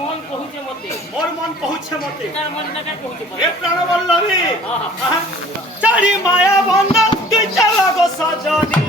মন কহুছে মতে মোর মন কহুছে মতে তার মন না কাই কহুছে এ প্রাণ বল্লভী চারি মায়া বন্ধন তুই চালা গো সজনী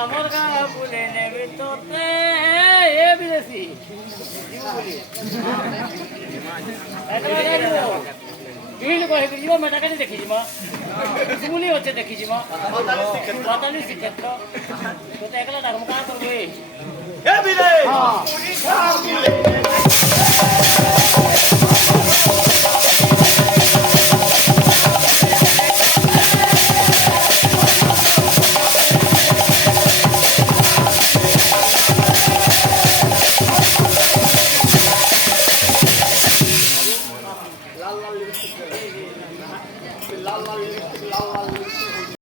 আমার গা বলে নেবে তোতে এ বিদেশি ভিড় করে দিব মেটাকাটি দেখিছি মা শুনি হচ্ছে দেখিছি মা পাতালি শিক্ষেত্র তোতে একলা ডাকমু কাজ করবে এ বিলে